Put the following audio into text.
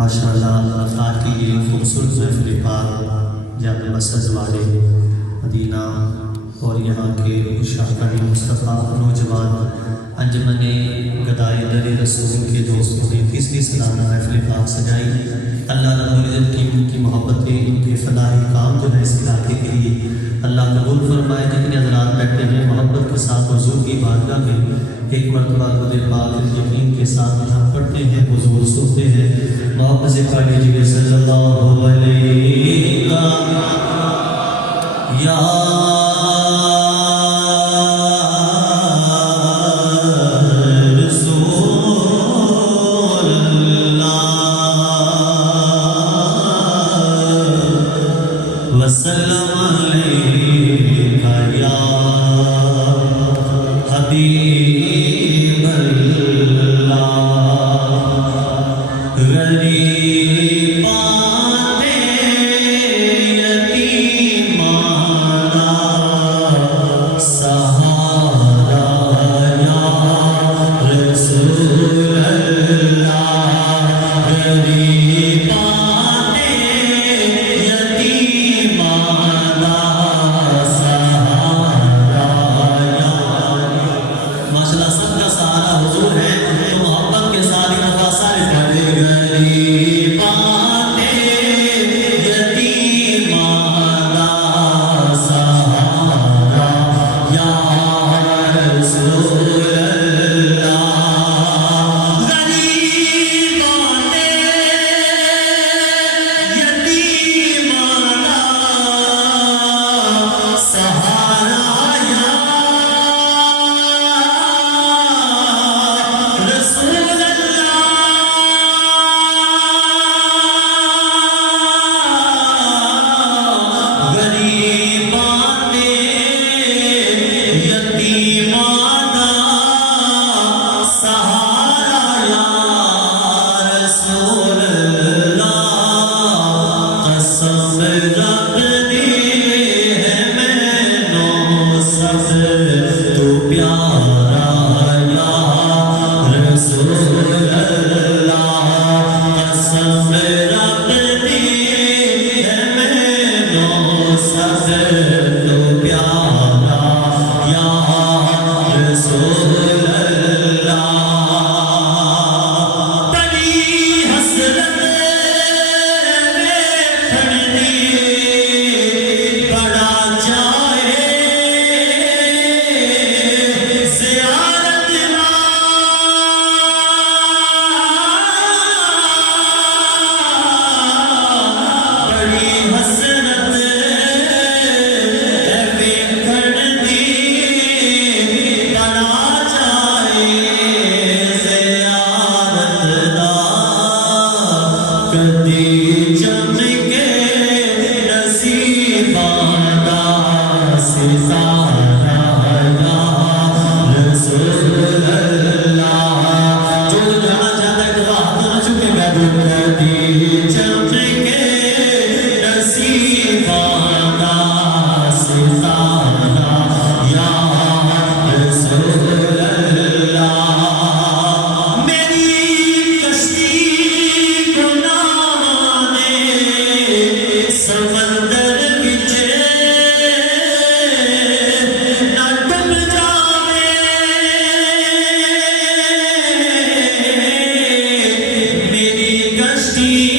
ماشاءاللہ آج کی یہ خوبصورت محفل پاک جامع مسجد والے مدینہ اور یہاں کے شاہکاری مصطفیٰ نوجوان انجمن گدائی در رسول کے دوستوں نے تیسری سالانہ محفل پاک سجائی۔ اللہ رب العزت کی ان کی محبتیں، ان کے فلاحی کام جو ہے اس علاقے کے لیے اللہ قبول فرمائے۔ جتنے حضرات بیٹھے ہیں محبت کے ساتھ حضور کی بارگاہ میں ایک مرتبہ خود پاک یقین کے ساتھ یہاں پڑھتے ہیں، حضور سنتے ہیں، محبت سے پڑھ لیجیے صلی اللہ علیہ یا وسلم علیکہ یا حبیب اللہ۔ غریبان یتیمانہ سہارا یا رسول اللہ۔ غریبان یتیمانہ سہارا یا، ماشاءاللہ سب کا سہارا حضور ہے، تو محبت کے ساتھ ہی دفعہ سارے پڑھے۔ غریبان یتیمانہ سہارا یا رسول اللہ۔ غریبان یتیمانہ سہارا یا رسول اللہ۔ غریبان یتیمانہ سہارا یا رسول اللہ۔ قسم رب دی ہے مینوں سب تو پیارا یا رسول اللہ۔ قسم رب دی ہے مینوں سب تو پیارا یا رسول اللہ۔ بڑی حسرت کھڑنی بڑا جائے زیارت بڑی حسرت کھڑنی بڑا جائے زیارت کدی جم کے نصیباں دا ستارہ یا رسول اللہ۔ جو جانا چاہتا ہے تو ہاتھ نہ چکے گا، کدی جم کے نصیباں دا ستارہ یا رسول اللہ۔ میری کشتی گناہاں نے سمندر وچ نہ ڈب جاوے، میری کشتی